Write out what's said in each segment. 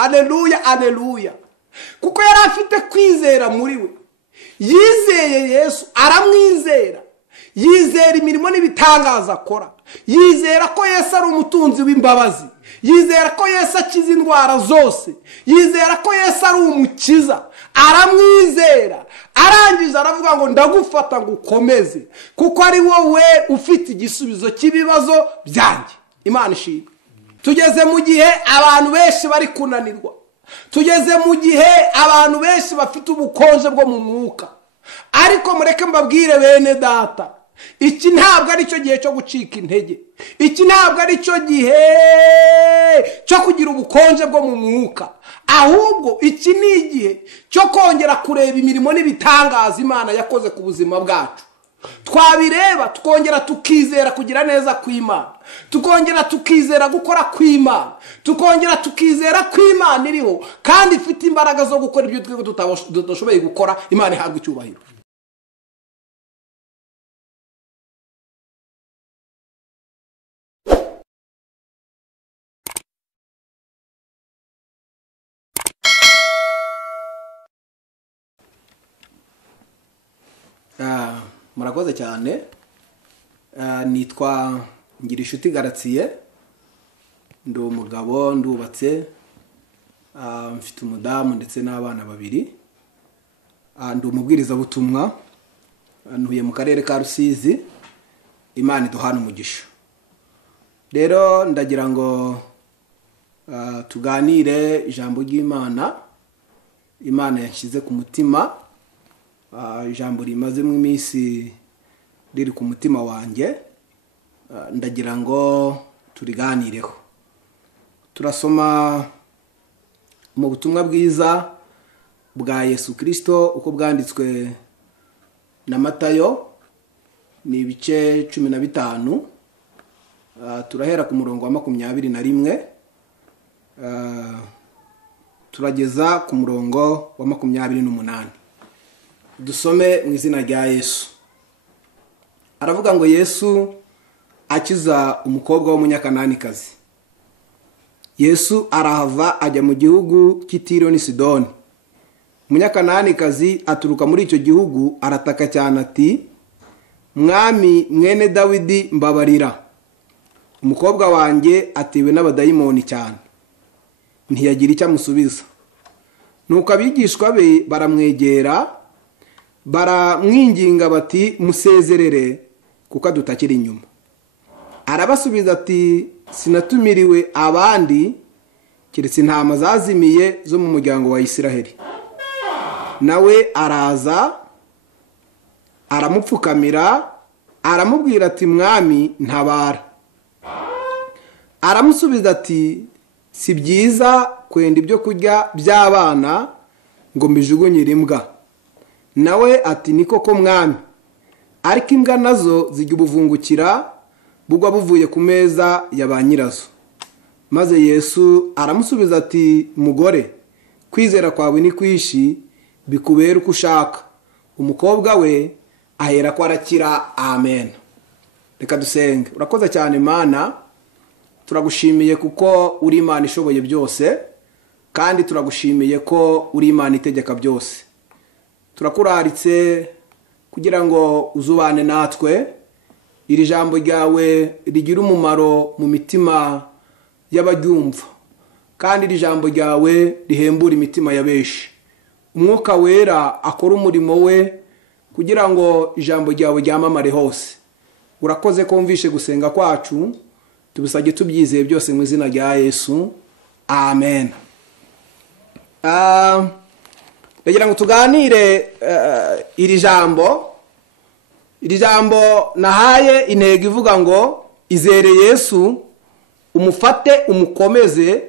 haleluya haleluya, kuko yari afite kwizera muri we. Yizeye Yesu, aramwizera, yizera imirimo n'ibitangaza akora, yizera ko Yesu ari umutunzi w'imbabazi, yizera ko Yesu akiza indwara zose, yizera ko Yesu ari umukiza, aramwizera. Arangije aravuga ngo ndagufata ngo ukomeze, kuko ari wowe ufite igisubizo cy'ibibazo byanjye. Imana ishimwe. Tugeze mu gihe abantu benshi bari kunanirwa, tugeze mu gihe abantu benshi bafite ubukonje bwo mu mwuka, ariko mureke mbabwire bene data, iki ntabwo ari cyo gihe cyo gucika intege, iki ntabwo ari cyo gihe cyo kugira ubukonje bwo mu mwuka, ahubwo iki ni igihe cyo kongera kureba imirimo n'ibitangaza Imana yakoze ku buzima bwacu. Twabireba tukongera tukizera kugira neza kw'Imana, tukongera tukizera gukora kw'Imana, tukongera tukizera kw'Imana iriho kandi ifite imbaraga zo gukora ibyo twebwe tudashoboye gukora. Imana ihabwa icyubahiro. Murakoze cyane. Nitwa Ngirinshuti Gratien, ndi umugabo, ndubatse, mfite umudamu ndetse n'abana babiri. Ndi umubwiriza butumwa, ntuye mu karere ka Rusizi. Imana iduhana umugisha. Rero ndagira ngo tuganire ijambo ry'Imana. Imana yashyize ku mutima, ijambo rimaze mu iminsi riri ku mutima wanjye, ndagira ngo turiganireho. Turasoma mu butumwa bwiza bwa Yesu Kristo uko bwanditswe na Matayo, ni ibice 15. Turahera ku murongo wa 21, turageza ku murongo wa 28. Dusome mu izina rya Yesu. Aravuga ngo Yesu akiza umukobwa w'umunyakananikazi. Yesu arahava ajya mu gihugu cy'Itiro ni Sidoni. Umunyakananikazi aturuka muri icyo gihugu arataka cyane ati, Mwami mwene Dawidi mbabarira, umukobwa wanjye atewe n'abadayimoni cyane. Ntiyagira icyo amusubiza. Nuko abigishwa be baramwegera, baramwinginga bati, musezerere kuko adutakira inyuma. Arabasubiza ati, sinatumiriwe abandi keretse intama zazimiye zo mu muryango wa Isiraheli. Nawe araza, aramupfukamira, aramubwira ati, Mwami ntabara. Aramusubiza ati, si byiza kwenda ibyo kurya by'abana ngo mbijugunyire imbwa. Nawe ati, ni koko Mwami, ariko imbwa nazo zijya ubuvungukira bugwa buvuye ku meza ya ba nyirazo. Maze Yesu aramusubiza ati, mugore, kwizera kwawe ni kwishi, bikubera uko ushaka. Umukobwa we ahera ko arakira. Amen. Reka dusenge. Urakoze cyane Mana, turagushimiye kuko uri Imana ishoboye byose, kandi turagushimiye ko uri Imana itegeka byose. Turakuraritse kugira ngo uzubane natwe, iri jambo ryawe rigira umumaro mu mitima y'abaryumva, kandi iri jambo ryawe rihembura imitima ya benshi. Umwuka wera akora umurimo we kugira ngo ijambo ryawe ryamamare hose. Urakoze ko wumvishe gusenga kwacu, tubisabye tubyizeye byose mu izina rya Yesu. Amen. Ndagira ngo tuganire iri jambo nahaye intego ivuga ngo izere Yesu, umufate umukomeze,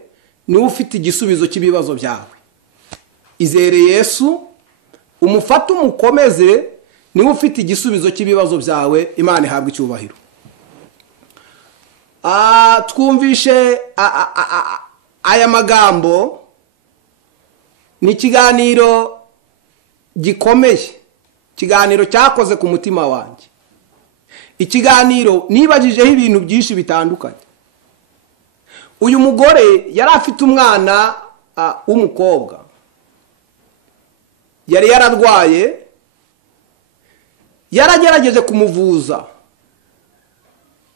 niwe ufite igisubizo cy'ibibazo byawe. Izere Yesu, umufate umukomeze, niwe ufite igisubizo cy'ibibazo byawe. Imana ihabwa icyubahiro. Twumvishe aya magambo, ni ikiganiro gikomeye, ikiganiro cyakoze ku mutima wanjye. Ikiganiro nibajijeho ibintu byinshi bitandukanye. Uyu mugore yari afite umwana w'umukobwa yari yararwaye, yaragerageje kumuvuza,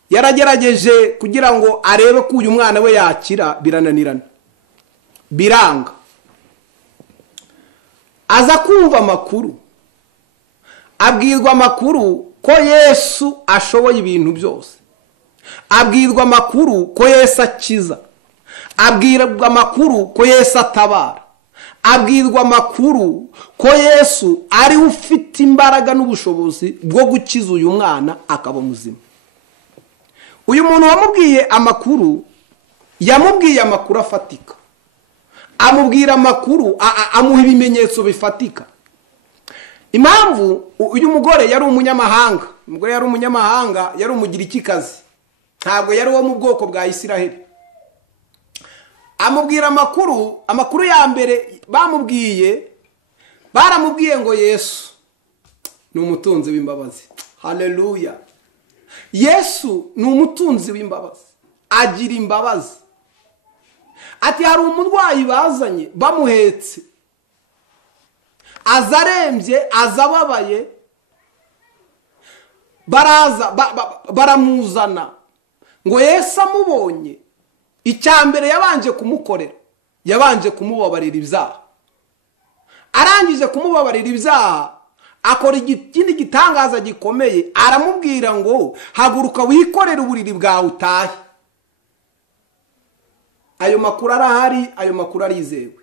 yaragerageje kugira ngo arebe ko uyu mwana we yakira, birananirana, biranga. Aza kumva amakuru, abwirwa amakuru ko Yesu ashoboye ibintu byose, abwirwa amakuru ko Yesu akiza, abwirwa amakuru ko Yesu atabara, abwirwa amakuru ko Yesu ari ufite imbaraga n'ubushobozi bwo gukiza uyu mwana akaba muzima. Uyu muntu wamubwiye amakuru yamubwiye amakuru afatika, amubwira amakuru, amuha ibimenyetso bifatika. Impamvu uyu mugore yari umunyamahanga, umugore yari umunyamahanga, yari umugirikikazi, ntabwo yari wo mu bwoko bwa Isiraheli. Amubwira amakuru ya mbere baramubwiye ngo Yesu ni umutunzi w'imbabazi. Haleluya! Yesu ni umutunzi w'imbabazi, agira imbabazi. Ati hari umurwayi bazanye bamuhetse, azarembye, azababaye, baramuzana ngo Yesu amubonye, icyambere yabanje kumukorera, yabanje kumubabarira ibyaha. Arangije kumubabarira ibyaha, akora ikindi gitangaza gikomeye, aramubwira ngo haguruka wikorere uburiri bwawe utahe. Ayo makuru arahari, ayo makuru arizewe.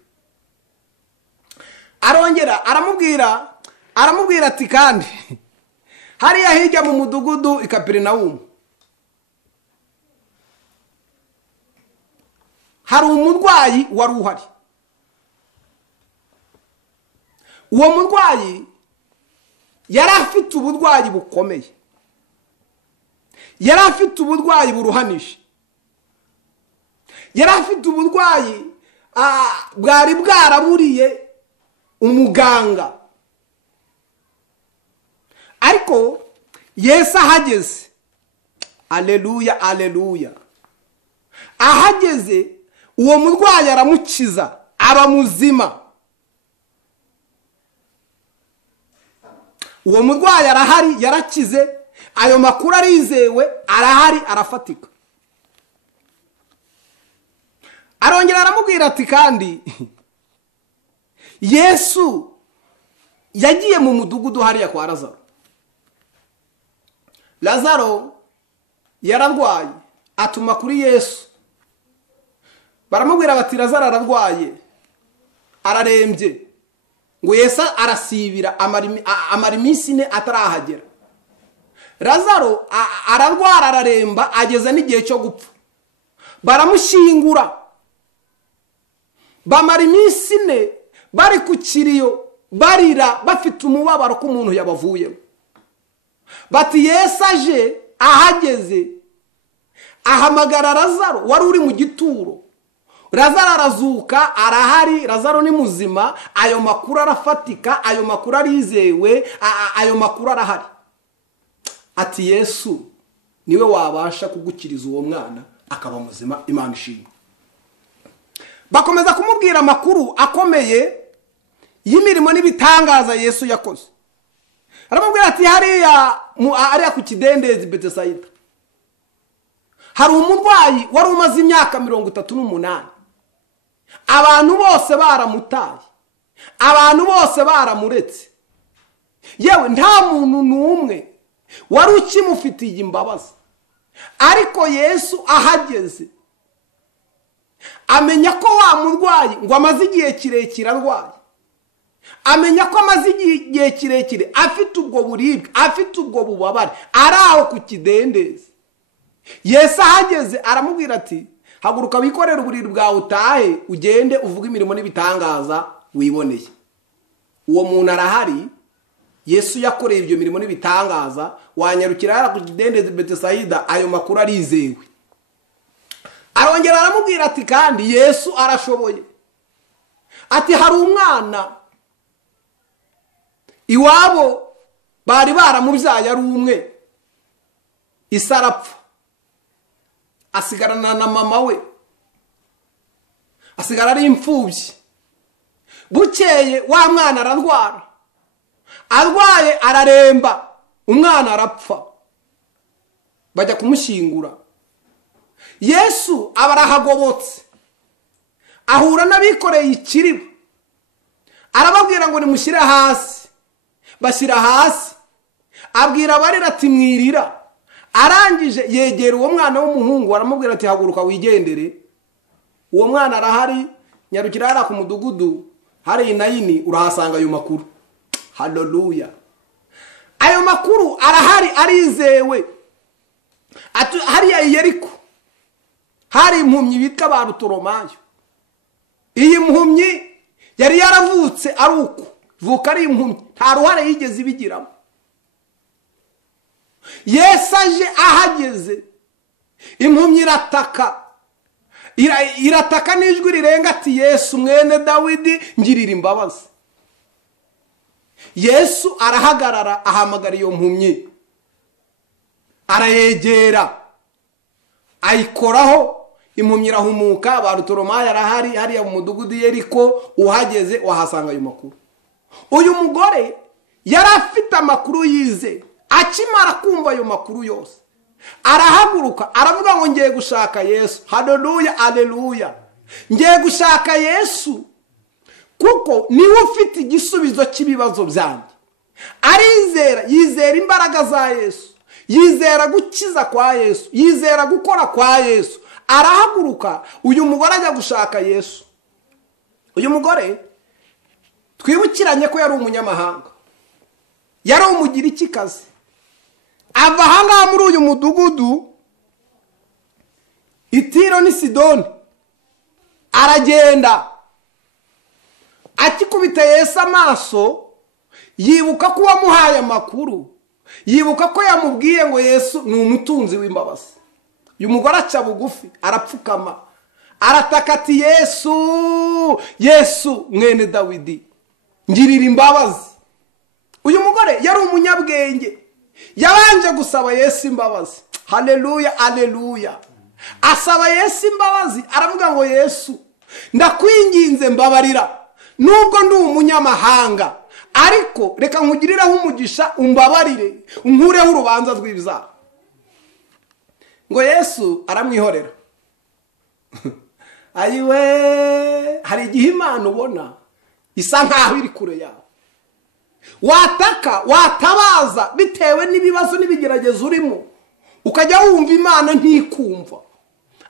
Arongera aramubwira ati kandi hariya hirya mu mudugudu i Kaperinawumu hari umurwayi wari uhari. Uwo murwayi yari afite uburwayi bukomeye, yari afite uburwayi buruhanije, yari afite uburwayi bwari bwaraburiye umuganga. Ariko Yesu ahageze, aleluya aleluya, ahageze uwo murwayi aramukiza, aba muzima. Uwo murwayi arahari, yarakize, ayo makuru arizewe, arahari, arafatika. Arongera aramubwira ati kandi Yesu yagiye mu mudugudu hariya kwa Lazaro. Lazaro yararwaye, atuma kuri Yesu. Baramubwira bati Lazaro ararwaye, ararembye, ngo Yesu arasibira, amara iminsi 4 atarahagera. Lazaro ararwara, araremba, ageza n'igihe cyo gupfa. Baramushingura, bamara iminsi 4 bari ku kiriyo, barira, bafite umubabaro ko umuntu yabavuyemo. Bati Yesu aje, ahageze, ahamagara Lazaro wari uri mu gituro. Lazaro arazuka, arahari, Lazaro ni muzima. Ayo makuru arafatika, ayo makuru arizewe, ayo makuru arahari. Ati Yesu niwe wabasha kugukiriza uwo mwana akaba muzima, Imana ishimwe. Bakomeza kumubwira amakuru akomeye y'imirimo n'ibitangaza Yesu yakoze. Aramubwira ati hariya ku kidendezi Betesayida hari umurwayi wari umaze imyaka 38. Abantu bose baramutaye, abantu bose baramuretse, yewe nta muntu n'umwe wari ukimufitiye imbabazi. Ariko Yesu ahageze, amenya ko wa murwayi ngo amaze igihe kirekire arwaye, amenya ko amaze igihe kirekire afite ubwo buribwe, afite ubwo bubabare, araho ku kidendezi. Yesu ahageze aramubwira ati haguruka wikorere uburiri bwawe utahe, ugende uvuge imirimo n'ibitangaza wiboneye. Uwo muntu arahari, Yesu yakoreye ibyo mirimo n'ibitangaza, wanyarukira ku kidendezi Betesayida, ayo makuru arizewe. Arongera aramubwira ati kandi Yesu arashoboye. Ati hari umwana iwabo bari baramubyaye ari umwe, Isarapfa, asigarana na mama we. asigara ari imfubyi. Bukeye wa mwana ararwara, arwaye araremba, umwana arapfa, bajya kumushyingura. Yesu aba arahagobotse, ahura n'abikoreye ikiribo, arababwira ngo nimushyire hasi. Bashyira hasi, abwira abarira ati mwirira. Arangije yegera uwo mwana w'umuhungu, aramubwira ati haguruka wigendere. Uwo mwana arahari, nyarukira hariya ku mudugudu hari inayini, urahasanga ayo makuru. Haleluya. Ayo makuru arahari, arizewe. Hariya i Yeriko hari impumyi bitwa Barutolomayo. Iyi mpumyi yari yaravutse ari uko, vuka ari impumyi, nta ruhare yigeze ibigiramo. Yesu aje ahageze, impumyi irataka n'ijwi rirenga ati Yesu mwene Dawidi ngirira imbabazi. Yesu arahagarara, ahamagara iyo mpumyi, arayegera, ayikoraho, impumyi irahumuka. Barutolomayo arahari hariya mu mudugudu Yeriko, uhageze wahasanga ayo makuru. Uyu mugore yari afite amakuru yize. Akimara kumva ayo makuru yose, arahaguruka aravuga ngo ngiye gushaka Yesu. Haleluya, aleluya. Ngiye gushaka Yesu kuko niwe ufite igisubizo cy'ibibazo byanjye. Arizera, yizera imbaraga za Yesu, yizera gukiza kwa Yesu, yizera gukora kwa Yesu. Arahaguruka, uyu mugore ajya gushaka Yesu. Uyu mugore twibukiranye ko yari umunyamahanga, yari umugirikikazi. Ava ahangaha muri uyu mudugudu i Tiro n'i Sidoni, aragenda. Akikubita Yesu amaso, yibuka ko wamuhaye amakuru, yibuka ko yamubwiye ngo Yesu ni umutunzi w'imbabazi. Uyu mugore aca bugufi, arapfukama, arataka ati Yesu, Yesu mwene Dawidi ngirira imbabazi. Uyu mugore yari umunyabwenge, yabanje gusaba Yesu imbabazi. Haleluya, aleluya. Asaba Yesu imbabazi, aravuga ngo Yesu ndakwinginze mbabarira, nubwo ndi umunyamahanga, ariko reka nkugirireho umugisha, umbabarire, unkureho urubanza rw'ibyaha. Ngo Yesu aramwihorera. Ayiwe, hari igihe Imana ubona isa nkaho iri kure yawe. Wataka, watabaza bitewe n'ibibazo n'ibigeragezo urimo, ukajya wumva Imana ntikumva.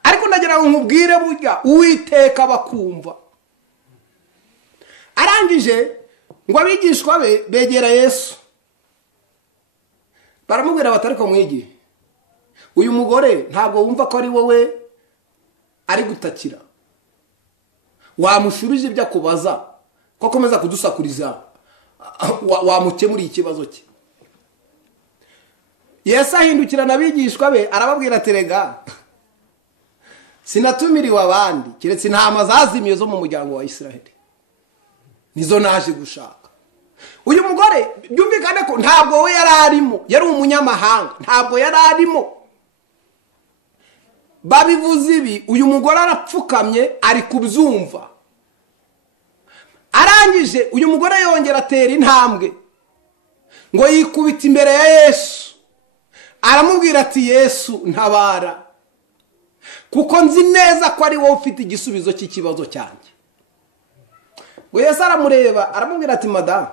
Ariko ndagira ngo nkubwire burya Uwiteka bakumva. Arangije ngo abigishwa be begera Yesu, baramubwira batari ko mwigiye, uyu mugore ntabwo wumva ko ari wowe ari gutakira, wamushubije ibyo akubaza ko akomeza kudusakuriza, wamukemuriye ikibazo cye. Yesu ahindukira n'abigishwa be arababwira ati rega, sinatumiriwe abandi keretse intama zazimiye zo mu muryango wa Isiraheli, nizo naje gushaka. Uyu mugore byumvikane ko ntabwo we yari arimo, yari umunyamahanga, ntabwo yari arimo. Babivuze ibi, uyu mugore arapfukamye ari kubyumva. Arangije uyu mugore yongera atera intambwe ngo yikubita imbere ya Yesu, aramubwira ati Yesu ntabara, kuko nzi neza ko ari wowe ufite igisubizo cy'ikibazo cyanjye. Ngo Yesu aramureba aramubwira ati madamu,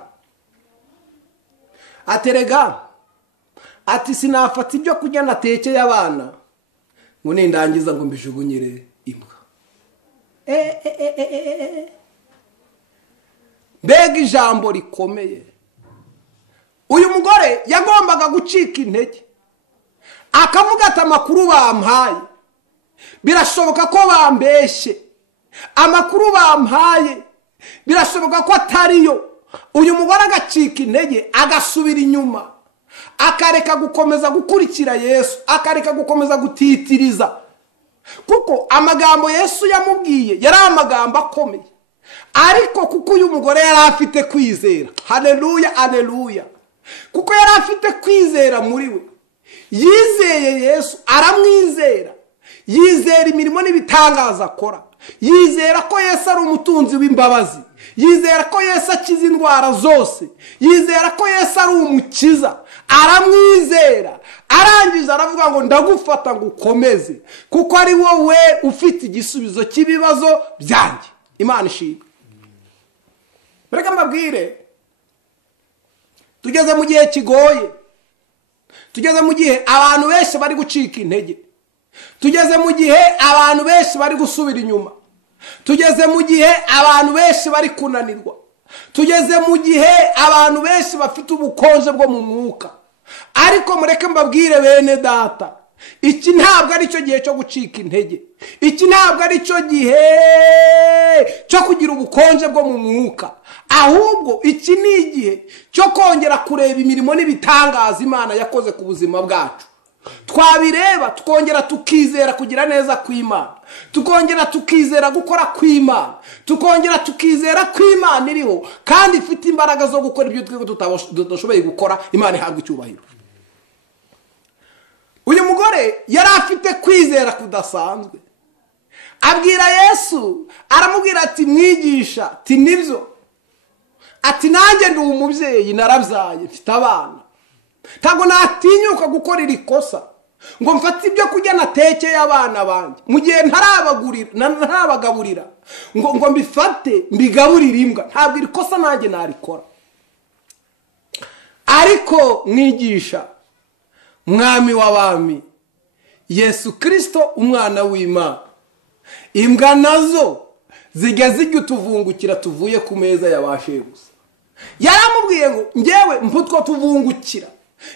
aterega, ati sinafata ibyo kurya natekeye abana ngo nindangiza ngo mbijugunyire imbwa. Mbega ijambo rikomeye. Uyu mugore yagombaga gucika intege, akavuga ati amakuru bampaye birashoboka ko bambeshye, amakuru bampaye birashoboka ko atariyo. Uyu mugore agacika intege, agasubira inyuma, akareka gukomeza gukurikira Yesu, akareka gukomeza gutitiriza, kuko amagambo Yesu yamubwiye yari amagambo akomeye. Ariko kuko uyu mugore yari afite kwizera, haleluya, aleluya, kuko yari afite kwizera muri we, yizeye Yesu, aramwizera, yizera imirimo n'ibitangaza akora, yizera ko Yesu ari umutunzi w'imbabazi, yizera ko Yesu akiza indwara zose, yizera ko Yesu ari umukiza, aramwizera, arangije aravuga ngo ndagufata ngo ukomeze kuko ari wowe ufite igisubizo cy'ibibazo byanjye. Imana ishimwe. Reka mbabwire, tugeze mu gihe kigoye, tugeze mu gihe abantu benshi bari gucika intege, tugeze mu gihe abantu benshi bari gusubira inyuma, tugeze mu gihe abantu benshi bari kunanirwa, tugeze mu gihe abantu benshi bafite ubukonje bwo mu mwuka. Ariko mureke mbabwire bene data, iki ntabwo ari cyo gihe cyo gucika intege, iki ntabwo ari cyo gihe cyo kugira ubukonje bwo mu mwuka, ahubwo iki ni igihe cyo kongera kureba imirimo n'ibitangaza Imana yakoze ku buzima bwacu. Twabireba tukongera tukizera kugira neza kw'Imana, tukongera tukizera gukora kw'Imana, tukongera tukizera kw'Imana iriho kandi ifite imbaraga zo gukora ibyo twebwe tudashoboye gukora. Imana ihabwa icyubahiro. Uyu mugore yari afite kwizera kudasanzwe, abwira Yesu, aramubwira ati mwigisha, ati nibyo, ati nanjye ndi umubyeyi, narabyaye, mfite abana, ntabwo natinyuka gukora iri kosa ngo mfate ibyo kurya natekeye abana banjye mu gihe ntarabagaburira ngo mbifate mbigaburire imbwa. Ntabwo iri kosa nanjye narikora. Ariko mwigisha, mwami w'abami, Yesu Kristo umwana w'Imana, imbwa nazo zijya zijya utuvungukira tuvuye ku meza ya ba shebuja. Yaramubwiye ngo ngewe mputwo tuvungukira,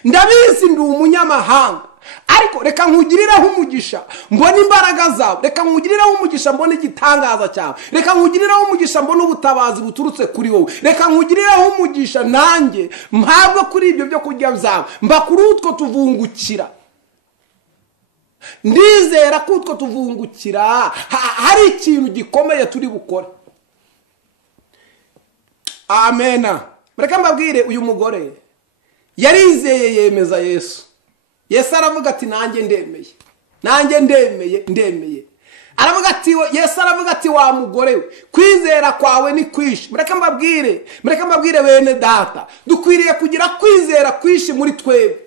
ndabizi ndi umunyamahanga, ariko reka nkugirireho umugisha mbona imbaraga zawe, reka nkugirireho umugisha mbona igitangaza cyawe, reka nkugirireho umugisha mbona ubutabazi buturutse kuri wowe, reka nkugirireho umugisha nanjye mpabwe kuri ibyo byo kurya byawe, mba kuri utwo tuvungukira. Ndizera ko utwo tuvungukira hari ikintu gikomeye turi bukore. Amena. Mureka mbabwire, uyu mugore yarizeye yemeza Yesu. Yesu aravuga ati nanjye ndemeye, nanjye ndemeye. Aravuga ati, Yesu aravuga ati wa mugore we, kwizera kwawe ni kwishi. Mureka mbabwire bene data, dukwiriye kugira kwizera kwishi muri twebwe.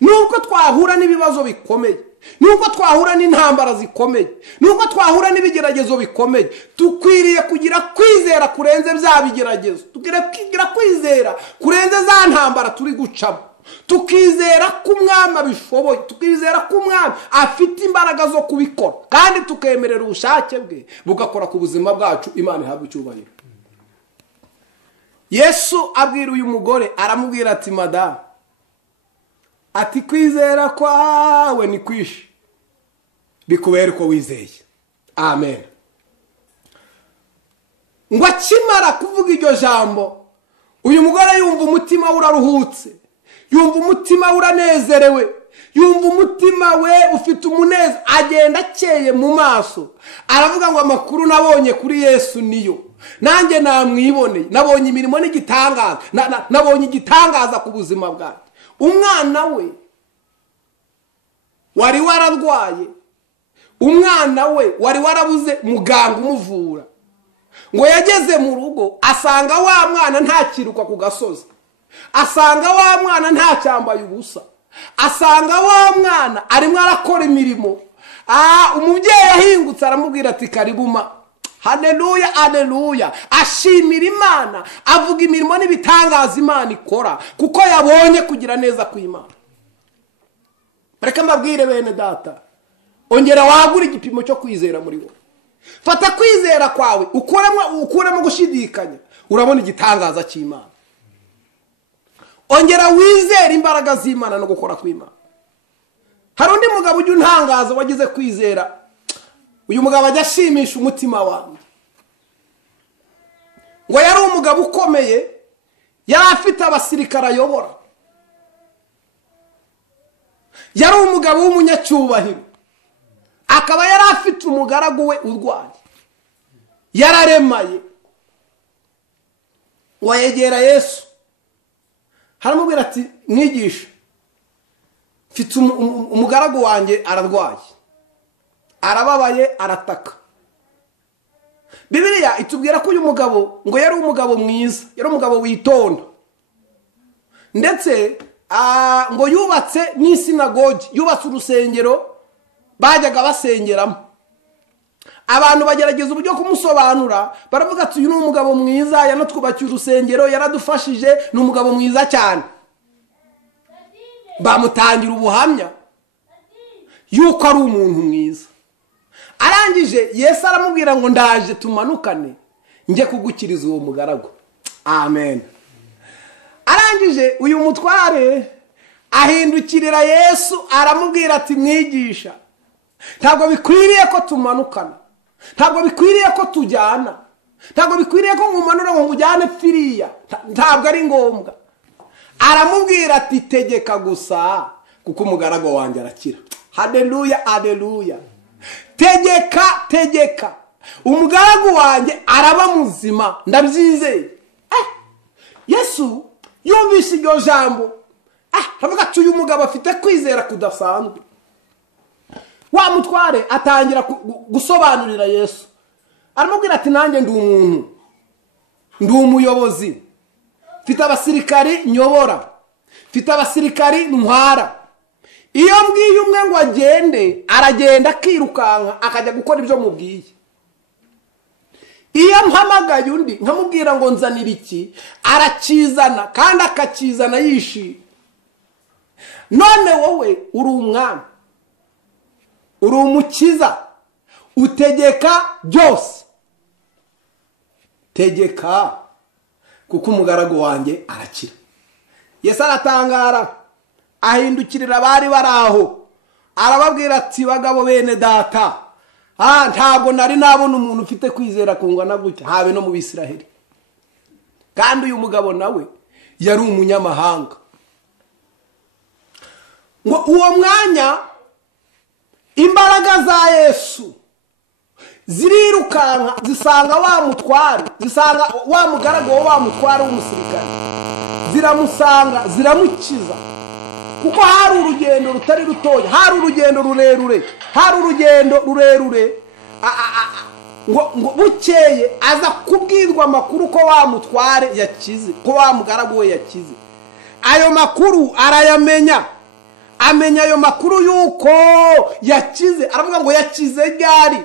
Nubwo twahura n'ibibazo bikomeye, nubwo twahura n'intambara zikomeye, nubwo twahura n'ibigeragezo bikomeye, dukwiriye kugira kwizera kurenze bya bigeragezo, tugira kwizera kurenze za ntambara turi gucamo, tukizera ko umwami abishoboye, tukizera ko umwami afite imbaraga zo kubikora, kandi tukemerera ubushake bwe bugakora ku buzima bwacu. Imana ihabwe icyubahiro. Yesu abwira uyu mugore, aramubwira ati madamu, ati kwizera kwawe ni kwishi, bikubere ko wizeye. Amen. Ngo akimara kuvuga iryo jambo, uyu mugore yumva umutima uraruhutse, yumva umutima uranezerewe, yumva umutima we ufite umunezero, agenda akeye mu maso. Aravuga ngo amakuru nabonye kuri Yesu niyo, nanjye namwiboneye, nabonye imirimo n'igitangaza, nabonye igitangaza ku buzima bwanjye. Umwana we wari wararwaye, umwana we wari warabuze muganga umuvura, ngo yageze mu rugo asanga wa mwana ntakiruka ku gasozi, asanga wa mwana ntacyambaye ubusa, asanga wa mwana arimo arakora imirimo. Umubyeyi ahingutse aramubwira ati karibuma. Haleluya, haleluya. Ashimira Imana, avuga imirimo n'ibitangaza Imana ikora kuko yabonye kugira neza kw'Imana. Bareka mbabwire bene data, ongera wagura igipimo cyo kwizera muri wowe. Fata kwizera kwawe ukuremo gushidikanya, urabona igitangaza cy'Imana. Ongera wizera imbaraga z'Imana no gukora kw'Imana. Hari undi mugabo ujya untangaza wagize kwizera, uyu mugabo ajya ashimisha umutima wanjye. Ngo yari umugabo ukomeye, yari afite abasirikare ayobora, yari umugabo w'umunyacyubahiro, akaba yari afite umugaragu we urwaye, yararemaye. Ngo yegera Yesu, haramubwira ati mwigisha, mfite umugaragu wanjye ararwaye, arababaye, arataka, Bibiliya itubwira ko uyu mugabo ngo yari umugabo mwiza, yari umugabo witonda, ndetse ngo yubatse n'isinagogi, yubatse urusengero bajyaga basengeramo. Abantu bagerageza uburyo kumusobanura, baravuga ati uyu ni umugabo mwiza, yanatwubakiye urusengero, yaradufashije, ni umugabo mwiza cyane. Bamutangira ubuhamya yuko ari umuntu mwiza. Arangije Yesu aramubwira ngo ndaje tumanukane njye kugukiriza uwo mugaragu. Amen. Arangije uyu mutware ahindukirira Yesu aramubwira ati mwigisha, ntabwo bikwiriye ko tumanukana, ntabwo bikwiriye ko tujyana, ntabwo bikwiriye ko nkumanura ngo ngujyane firiya, ntabwo ari ngombwa. Aramubwira ati tegeka gusa kuko umugaragu wanjye arakira. Haleluya, haleluya. Tegeka umugaragu wanjye araba muzima, ndabyizeye. Yesu yumvise iryo jambo, aravuga ati uyu mugabo afite kwizera kudasanzwe. Wa mutware atangira gusobanurira Yesu, aramubwira ati nanjye ndi umuntu, ndi umuyobozi, mfite abasirikari nyobora, mfite abasirikari ntwara. Iyo mbwiye umwe ngo agende, aragenda akirukanka akajya gukora ibyo mubwiye. Iyo mpamagaye undi nkamubwira ngo nzanira iki, arakizana kandi akakizana yishimye. None wowe uri umwami, uri umukiza, utegeka byose. Tegeka kuko umugaragu wanjye arakira. Yesu aratangara, ahindukirira abari baraho, arababwira ati bagabo bene data, ntabwo nari nabona umuntu ufite kwizera kungana gutya, habe no mu Bisiraheli. Kandi uyu mugabo nawe yari umunyamahanga. Ngo uwo mwanya imbaraga za Yesu zirirukanka zisanga wa mutware, zisanga wa mugaragu wa mutware w'umusirikare, ziramusanga ziramukiza. Kuko hari urugendo rutari rutoya, hari urugendo rurerure, hari urugendo rurerure. Ngo bukeye aza kubwirwa amakuru ko wa mutware yakize, ko wa mugaragu we yakize. Ayo makuru arayamenya, amenya ayo makuru yuko yakize. Aravuga ngo yakize ryari?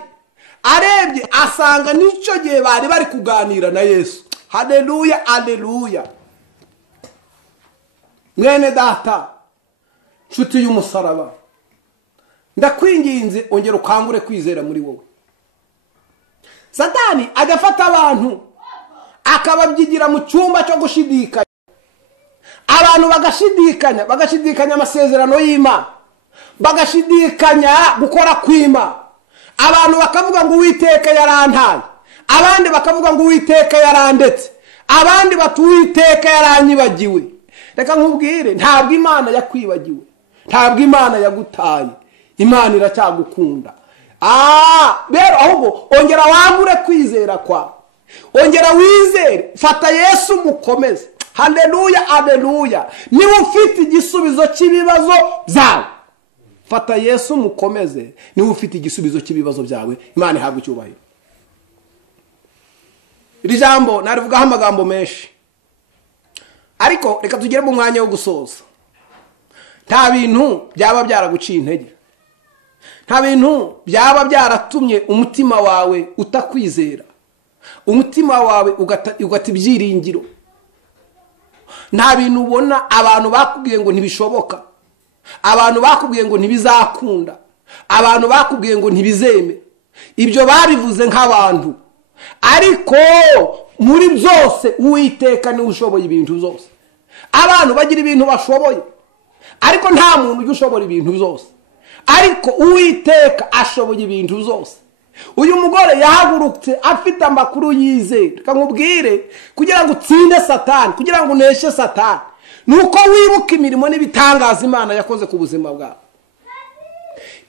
Arebye asanga n'icyo gihe bari bari kuganira na Yesu. Haleluya, haleluya. Mwene data, nshuti y'umusaraba, ndakwinginze ongera ukangure kwizera muri wowe. Satani agafata abantu akababyigira mu cyumba cyo gushidikanya. Abantu bagashidikanya amasezerano y'Imana, bagashidikanya gukora kw'Imana. Abantu bakavuga ngo Uwiteka yarantaye, abandi bakavuga ngo Uwiteka yarandetse, abandi bati Uwiteka yaranyibagiwe. Reka nkubwire, ntabwo Imana yakwibagiwe, ntabwo Imana yagutaye, Imana iracyagukunda. Rero ahubwo ongera wangure kwizera kwawe, ongera wizere, fata Yesu mukomeze. Haleluya, haleluya. Niba ufite igisubizo cy'ibibazo byawe, fata Yesu mukomeze. Niba ufite igisubizo cy'ibibazo byawe, Imana ihabwe icyubahiro. Iri jambo narivugaho amagambo menshi, ariko reka tugere mu mwanya wo gusoza. Nta bintu byaba byaraguciye intege, nta bintu byaba byaratumye umutima wawe utakwizera, umutima wawe ugata ibyiringiro. Nta bintu ubona abantu bakubwiye ngo ntibishoboka, abantu bakubwiye ngo ntibizakunda, abantu bakubwiye ngo ntibizeme. Ibyo babivuze nk'abantu, ariko muri byose Uwiteka niwe ushoboye ibintu byose. Abantu bagira ibintu bashoboye, ariko nta muntu ujya ushobora ibintu byose. Ariko Uwiteka ashoboye ibintu byose. Uyu mugore yahagurutse afite amakuru yizera. Reka nkubwire, kugira ngo utsinde Satani, kugira ngo uneshe Satani, nuko wibuka imirimo n'ibitangaza Imana yakoze ku buzima bwawe.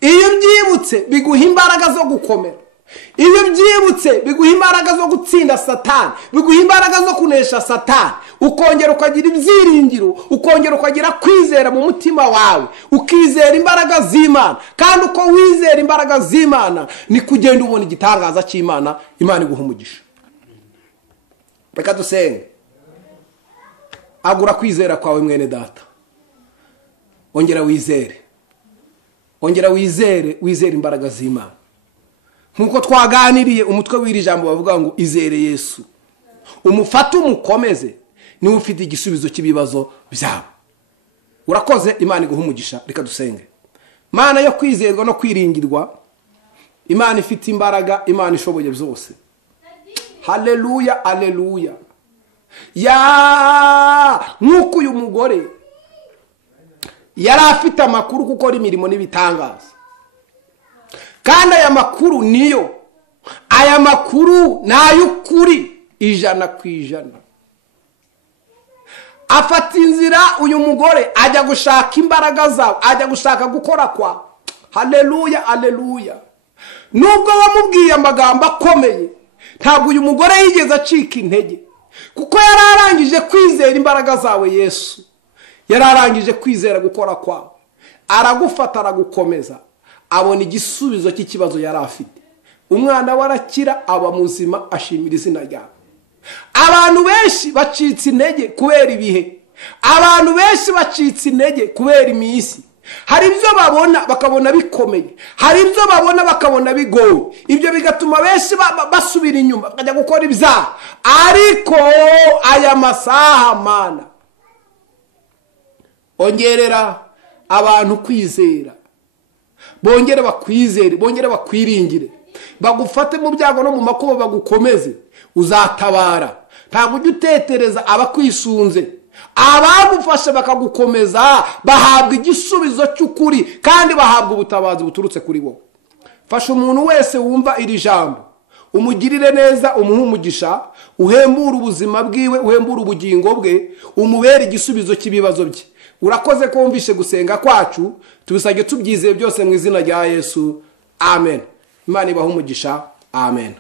Iyo byibutse biguha imbaraga zo gukomera, iyo byibutse biguha imbaraga zo gutsinda satani, biguha imbaraga zo kunesha satani, ukongera ukagira ibyiringiro, ukongera ukagira kwizera mu mutima wawe, ukizera imbaraga z'Imana. Kandi uko wizera imbaraga z'Imana ni kugenda ubona igitangaza cy'Imana. Imana iguha umugisha. Reka dusenge. Agura kwizera kwawe mwene data, ongera wizere, ongera wizere, wizere imbaraga z'Imana. Nkuko twaganiriye umutwe w'iri jambo bavuga ngo izere Yesu, umufate umukomeze, niwe ufite igisubizo cy'ibibazo byabo. Urakoze. Imana iguha umugisha. Reka dusenge. Mana yo kwizerwa no kwiringirwa, Imana ifite imbaraga, Imana ishoboye byose. Haleluya, haleluya. Nuko uyu mugore yari afite amakuru gukora imirimo n'ibitangaza, kandi aya makuru niyo, aya makuru ni ay'ukuri 100%. Afata inzira uyu mugore ajya gushaka imbaraga zawe, ajya gushaka gukora kwa. Haleluya, haleluya. Nubwo wamubwiye amagambo akomeye, ntabwo uyu mugore yigeze acika intege, kuko yararangije kwizera imbaraga zawe Yesu, yararangije kwizera gukora kwawe. Aragufata, aragukomeza, abona igisubizo cy'ikibazo yari afite. Umwana warakira, aba muzima, ashimira izina ryawe. Abantu benshi bacitse intege kubera ibihe, abantu benshi bacitse intege kubera iminsi. Hari ibyo babona bakabona bikomeye, hari ibyo babona bakabona bigoye, ibyo bigatuma benshi basubira inyuma bakajya gukora ibyaha. Ariko aya masaha Mana, ongerera abantu kwizera, bongere bakwizere, bongere bakwiringire, bagufate mu byago no mu makuba, bagukomeze. Uzatabara, ntabwo ujya utetereza abakwisunze. Abagufasha bakagukomeza bahabwa igisubizo cy'ukuri, kandi bahabwa ubutabazi buturutse kuri wowe. Fasha umuntu wese wumva iri jambo, umugirire neza, umuhe umugisha, uhembure ubuzima bwiwe, uhembure ubugingo bwe, umubere igisubizo cy'ibibazo bye. Urakoze ko wumvishe gusenga kwacu, tubisage tubyizeye byose mu izina rya Yesu. Amen. Imana ibahe umugisha. Amen.